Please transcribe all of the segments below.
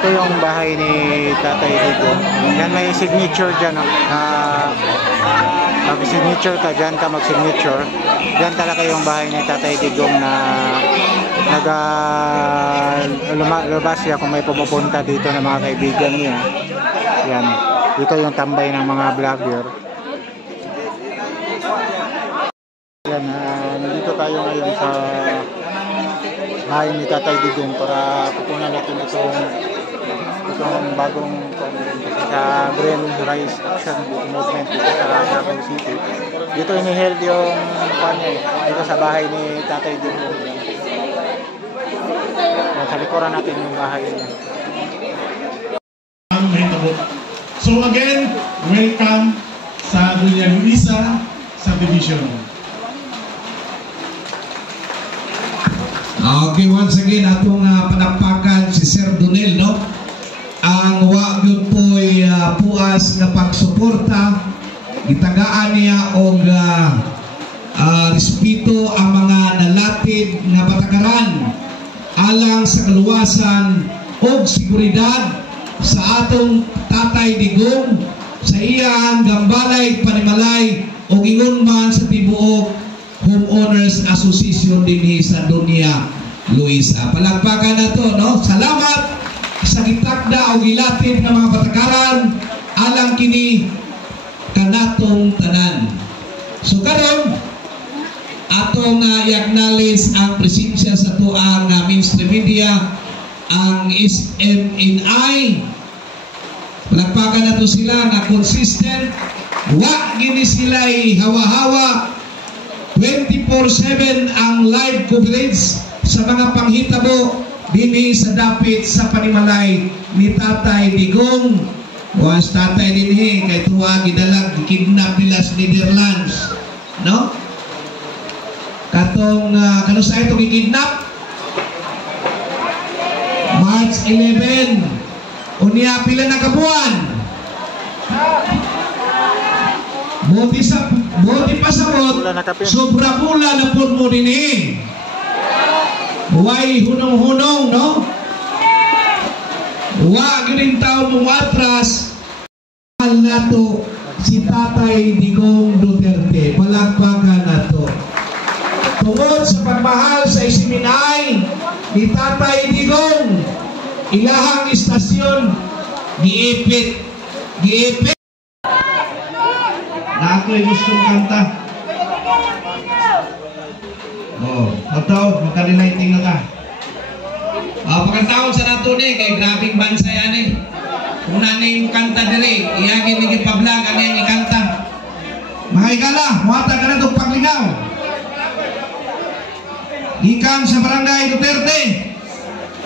Ito yung bahay ni Tatay Digong. Yan, may signature dyan. Mag-signature ka dyan, ka mag-signature. Yan talaga yung bahay ni Tatay Digong na lumabas siya kung may pumupunta dito ng mga kaibigan niya. Yan. Dito yung tambay ng mga vlogger. Yan, nandito tayo ngayon sa bahay ni Tatay Digong para pupunan natin itong bagong sa Green Rise Action Movement dito sa Davao City. Dito iniheld yung dito sa bahay ni Tatay Digong. Sa likuran natin yung bahay niya. So again, welcome sa Villa Luisa Subdivision. Okay, once again, atong panakpakan si Sir Donel, no? Ang wag yun po'y puas na pagsuporta, gitagaan niya o respeto ang mga nalatid na patakaran alang sa kaluwasan o seguridad sa atong Tatay Digong sa iyang gambalay panimalay o ingon man sa tibuok Homeowners Association din sa Dunia Luisa. Palagpakan na to, no? Salamat sa gitakda o gilatid ng mga patakaran alang kini kanatong tanan. So karon atong i-acknowledge ang presensya sa tuang mainstream media, ang SMNI. Palagpakan na to sila na consistent, wa gini sila hawa-hawa. 24/7 ang live coverage sa mga panghitabo dinhi sa dapit sa panimalay ni Tatay Digong. Was tatay dinhi kay tuwa gidalag gikidnap nila sa Netherlands, no? Katong kano sa ito gikidnap March 11 unya pila na kabuan. Buti pa sa bot, sobra pula na po mo din eh. Huwag hunong-hunong, no? Huwag rin taon mong atras. Mahal na to si Tatay Digong Duterte. Palagpakan na to. Tungod sa pagmahal sa isiminay ni Tatay Digong, ilahang istasyon, giipit. Na ako'y gustong kanta. Oh, ataw, makadilighting na ka. Pagkataon sa nato ni, kay grabing bansa yan eh. Kung na yung kanta diri, iyagin ni Pablang, ano yung ikanta. Mga igala, muhata ka na itong paglingaw. Ikan sa Barangay Duterte,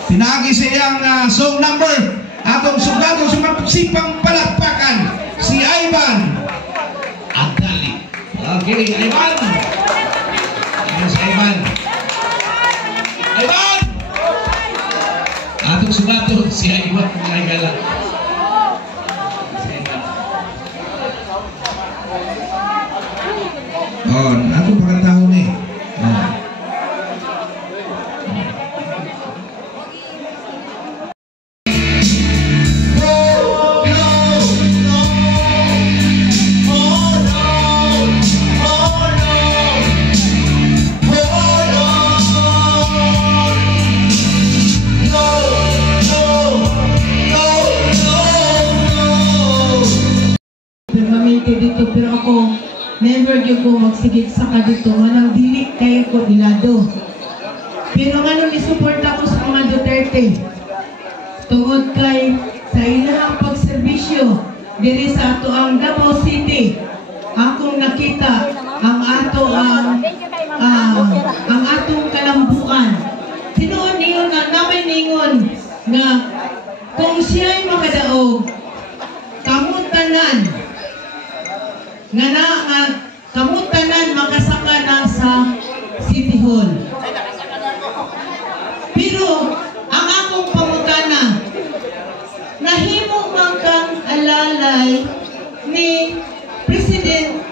pinagi sa iyang song number, atong sugado sa magsipang palakpakan, si Ivan Adali. Okay, Ivan. Ayan si Ivan. Ivan! Atong sugato si Ivan mga igala. Oh, atong pagkatahon eh. Oh. Dito pero ako never gyud ko magsigit sa kadito manang dili kay ko ilado. Pero ngano ni support ako sa mga Duterte. Tungod kay sa ilahang pagserbisyo diri sa ato ang Davao City. Akong nakita ang atong kalambuan. Tinuod niyo nga namay ningon nga kung siya'y makadaog kamo tanan nga kamutanan makasaka na sa City Hall. Pero ang akong pangutana, nahimo man kang alalay ni President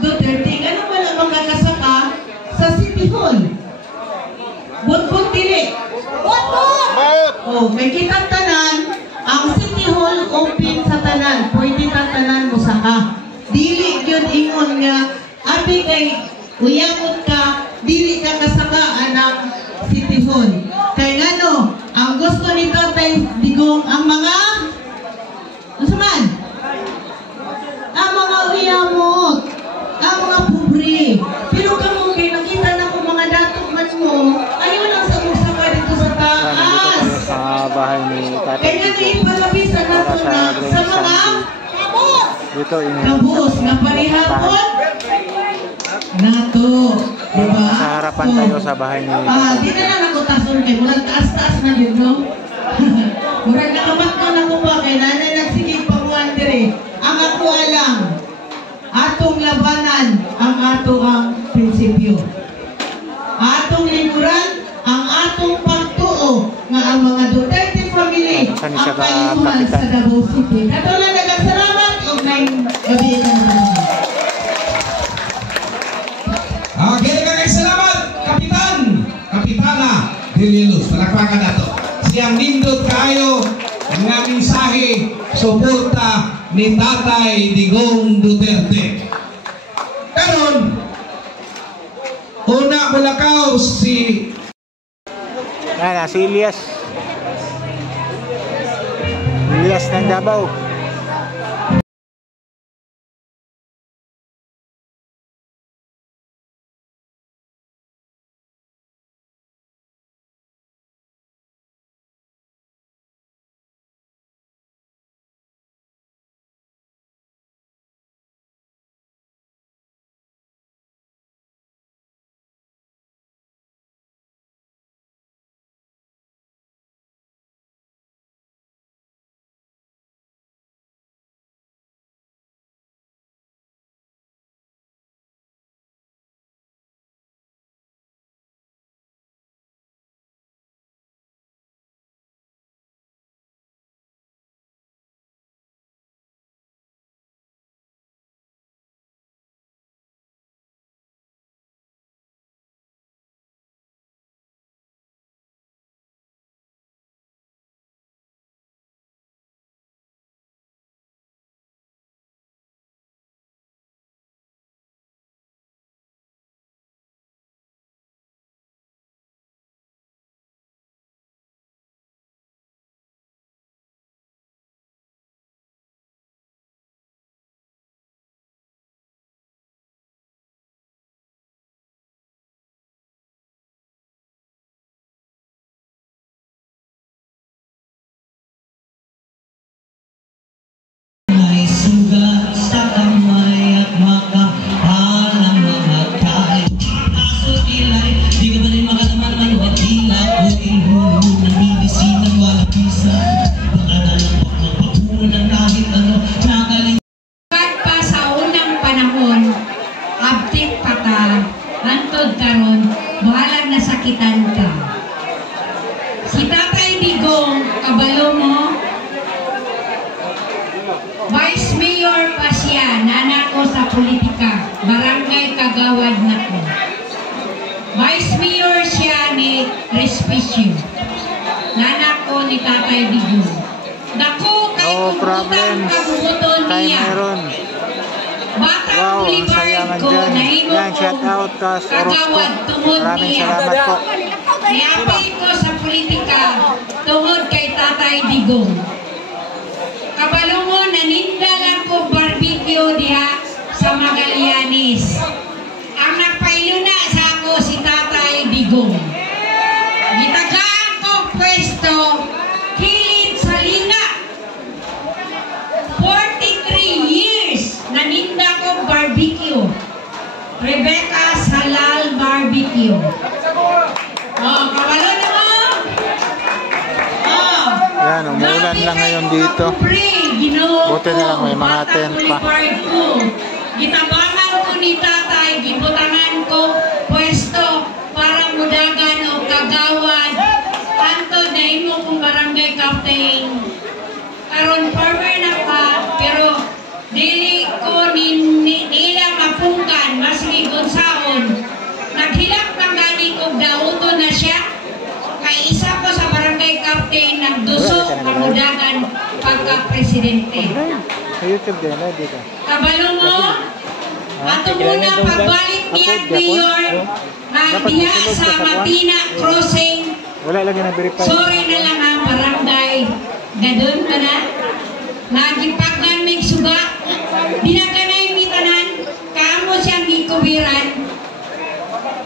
Duterte, ano ba na makakasaka sa City Hall? Bot-bot dili. Bot-bot! Oh, may kitang tanan, ang City Hall open sa tanan, pwede ta tanan mo saka. Dili yun ingon nga, abi kay uyamot ka, dili ka kasaka anang City Hall. Kaya nga no, ang gusto ni Tatay Digong, ang mga, ano man? Ang mga uyamot, ang mga pobre. Pero kamo kay nakita na ko mga datok man mo, ayaw lang sa musaka dito sa taas. Sa bahay ni Tatay Kaya nga Digong. ipalabisan nato na sa mga Dito kabus na parihapon nato, diba? Sa harapan tayo sa bahay ni Di na lang ako tason kay murag taas-taas na din, no? Murag nakabat na ako pa kay nanay nagsigig panguan dire. Ang ako alam, atong labanan ang ato ang prinsipyo. Atong liguran ang atong pagtuo nga ang mga Duterte family ang kayuhan sa Davao City. Nato na nagsalamat og may gabi ka naman. Okay, kagay salamat, Kapitan! Kapitana Delilos, palakpakan nato. Siyang nindot kayo ang nga mensahe, suporta ni Tatay Digong Duterte. Karon, una bulakaw si Yan, si Elias. Elias ng Davao. Si Tatay Digong, kabalo mo, Vice Mayor pa siya, nanako sa politika, barangay Kagawad na ko. Vice Mayor siya ni Respicio, nanako ni Tatay Digong. Dako kay kumutang kabubuton niya. Batang Boulevard ko, nahimo ko Kagawad tungod niya. Niapay ko sa politika tungod kay Tatay Digong. Kabalo mo, naninda lang ko barbecue diha sa Magallanes. Ang nagpailuna sa ako si Tatay Digong. Gitagaan ko pwesto, kilid sa linga. 43 years, naninda ko barbecue. Rebecca's Halal Barbecue. Oh, kabalo na mo! Yan, umuulan na lang ngayon dito. Buti na lang may mga tent pa. Gitabangan ko ni tatay, gibutangan ko pwesto para mudagan o kagawad. Anto na imo kong barangay captain. Karon farmer na pa, pero dili ko nila mapungkan, masigi gunsaon. Naghilak ng gani ko dauto na siya. Kay isa ko sa barangay captain nagduso kamudagan pagka-presidente. Sa YouTube din na dito. Kabalo mo? Ato muna pagbalik niya mayor diha sa Matina Crossing. Wala lagi na verify. Sorry na lang ang barangay. Gadon ka na. Nagipagdan may suga. Dinaganay mitanan. Kaamo siyang gikubiran.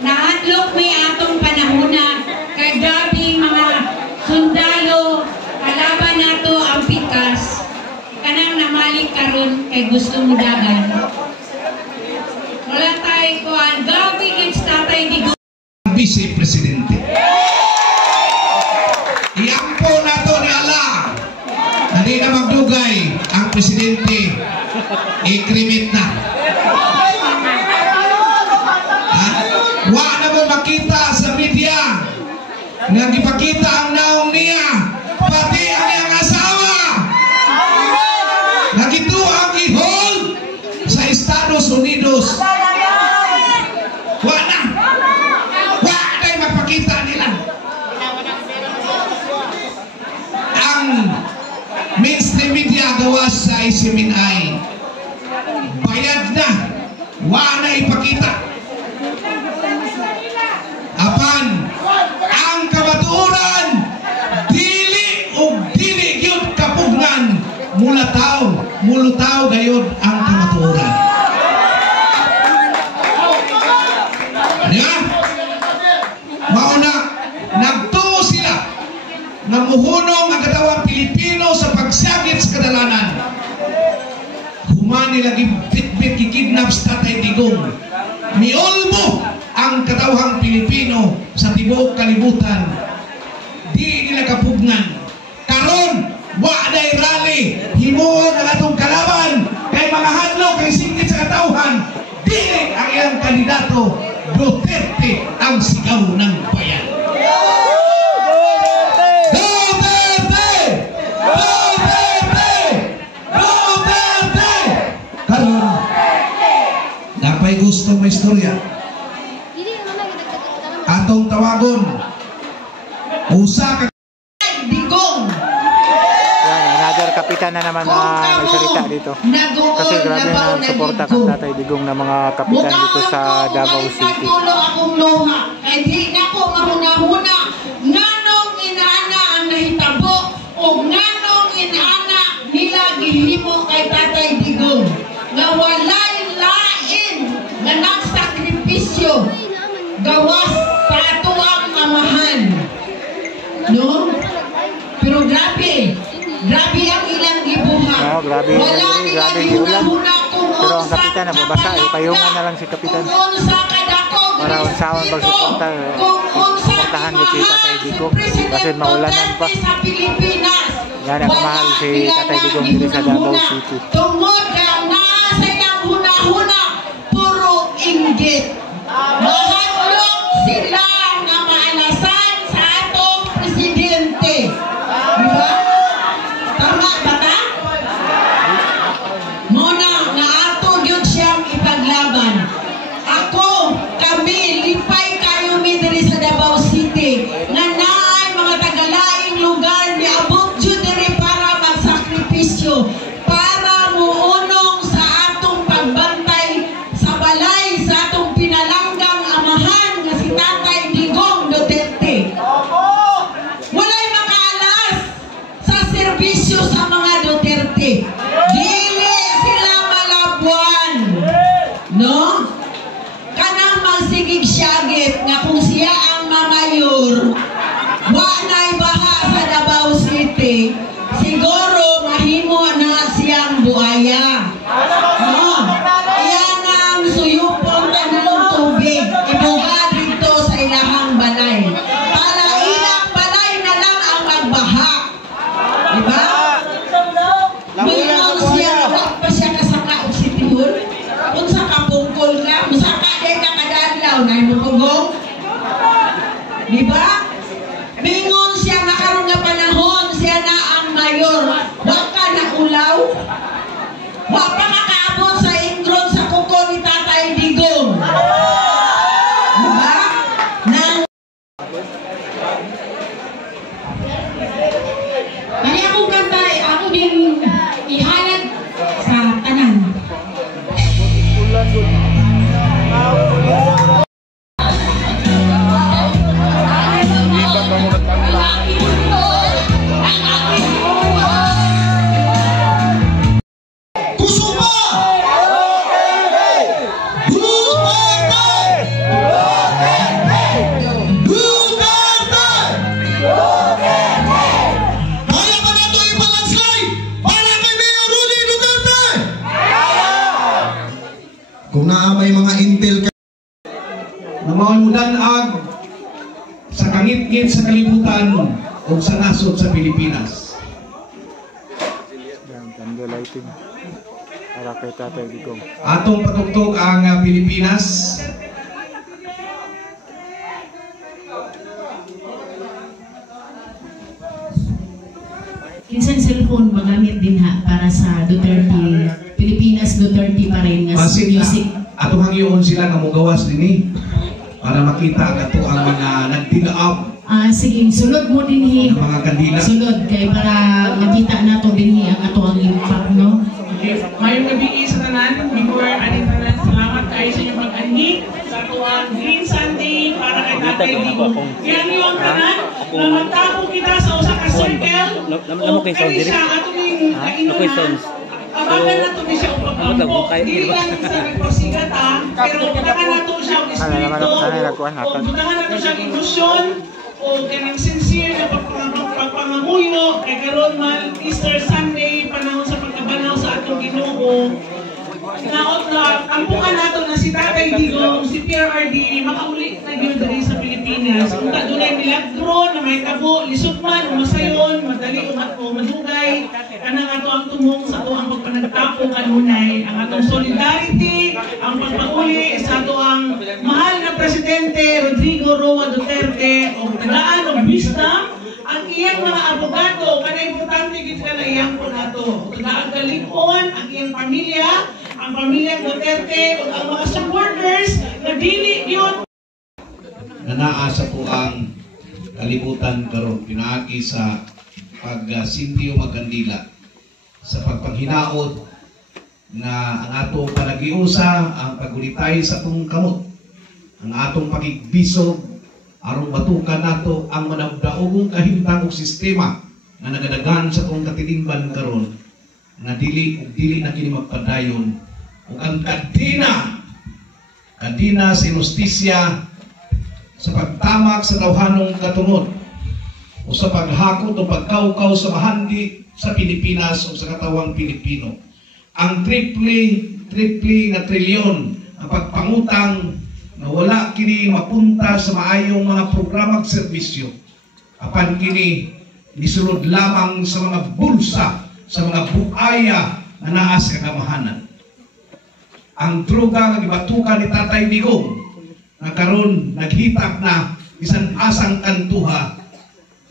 Nahadlok may atong panahuna. Kay grabe mga sundalo. Kalaban nato ang pikas. Kanang namalik karon kay gusto mo dagan. Wala tayo ko ang grabe kids tatay di Vice Presidente. Iampo na to ni Allah. Hindi na magdugay ang Presidente. I-crimit na. Wa na mo makita sa media nga gipakita ang naong niya pati ang iyang asawa nagito ang i-hold sa Estados Unidos. Wa na magpakita nila. Ang mainstream media gawas sa SMNI bayad na, wa na ipakita. Apan ang kamatuoran dili ug dili gyud kapugnan, mulutaw gayud ang kamatuoran. Mauna, nagtuo sila na muhunong ang katawang Pilipino sa pagsagit sa kadalanan. Humani lagi bitbit kikidnap sa Tatay Digong. Miolmo ang katawang Pilipino sa tibuok kalibutan. Di nila kapugnan. Karon, wa'day rally, himuon ang atong kalaban, kay mga hadlo, kay singkit sa katawhan. Dili ang ilang kandidato, Duterte ang sigaw ng bayan. Duterte! Duterte! Duterte! Karon, napay gusto may istorya. Atong tawagon. Usa ka Digong. Yan, another kapitan na naman na nagsalita dito. Kasi grabe na ang suporta kang Tatay Digong na mga kapitan dito sa Davao City. Akong luha. Kaya di na ko mahuna-huna. Nganong inaana ang nahitabo o nganong inaana nila gihimo kay Tatay Digong. Nga walay lain na nagsakripisyo gawas sa ato ang amahan. No? Pero grabe ang ilang gibuha. Oh, grabe giulan. Pero ang kapitan na babasa, ipayungan na lang si kapitan. Para unsaon pagsuportahan ni si Tatay Digong. Kasi maulanan pa. Yan ang mahal si Tatay Digong dito sa Davao City. Tungod ang nasa ilang huna-huna, puro inggit. Mahadlok sila nga maalasan sa atong presidente. Diba? Tama ba ta? Muna, nga ato yun siyang ipaglaban. Ako, kami, lipay kayo diri sa Davao City. Nga naay mga tagalaing lugar ni abot yun diri para magsakripisyo. Para mo kung naamay mga intel na mao'y mudanag sa kangit-ngit sa kalibutan o sa nasod sa Pilipinas. Yan, candle lighting. Para kay Tatay Digong. Atong patugtog ang Pilipinas. Kinsan cellphone magamit din ha para sa Duterte, Pilipinas Duterte pa rin nga music. Atong hangyoon sila nga mogawas dinhi para makita ato ang mga nagtilaab. Sige, sulod mo din mga kandila. Sulod kay para makita nato din ang ato ang impact, no? Okay. Mayong gabi sa tanan, before aning tanan, salamat kayo sa inyong pag-anhi sa tuwang Green Sunday para kay Tatay Digong. Kaya niyo ang tanan, na magtapo kita sa usa ka circle o kaya siya atong kainunan. Abagan na ito siya upag-ampo. Hindi lang sa nagposigat pero butangan na ito siya ang espiritu o butangan na ito siya ang emosyon o kanang sincere na pagpangamuyo kay karon man Easter Sunday panahon sa pagkabanaw sa atong Ginoo. Naot na ampukan nato na si Tatay Digong, si PRRD makauli na gyud diri sa Pilipinas. Kung dunay milagro na may tabo, lisod man o masayon, madali o madugay, kanang ato ang tumong sa ato ang pagpanagtapo kanunay, ang atong solidarity, ang pagpauli sa ato ang mahal na Presidente Rodrigo Roa Duterte o tagaan o wisdom, ang iyang mga abogado, kana importante gid ka na iyang po nato. Tagaan kalipon ang iyang pamilya, ang pamilya Duterte o ang mga supporters na dili yun. Nanaasa po ang kalibutan karon pinaagi sa pag-sindiyo magkandila sa pagpanghinaot na ang atong panagiusa, ang pagulitay sa atong kamot, ang atong pagigbisog, aron batukan nato ang manabdaogong kahimtang og sistema na nagadagan sa atong katilingban karon na dili na kini magpadayon ug ang kadina sa justisya sa pagtamak sa tawhanong katungod o sa paghakot o pagkaukaw sa mahandi sa Pilipinas o sa katawang Pilipino. Ang triple na trilyon ang pagpangutang na wala kini mapunta sa maayong mga programa at serbisyo. Apan kini nisulod lamang sa mga bulsa, sa mga buaya na naa sa kagamahanan. Ang droga nga gibatukan ni Tatay Digong na karon naghitak na bisan asang kantuha,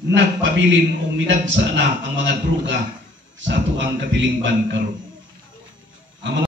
nagpabilin o minagsa na ang mga droga sa ato ang katilingban karon. Ang mga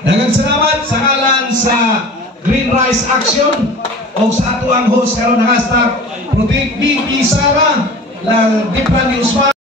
daghang salamat sa ngalan sa Green Rise Action o sa ato ang host karon ng hashtag Protect BP Sara la Diplan ni Usman.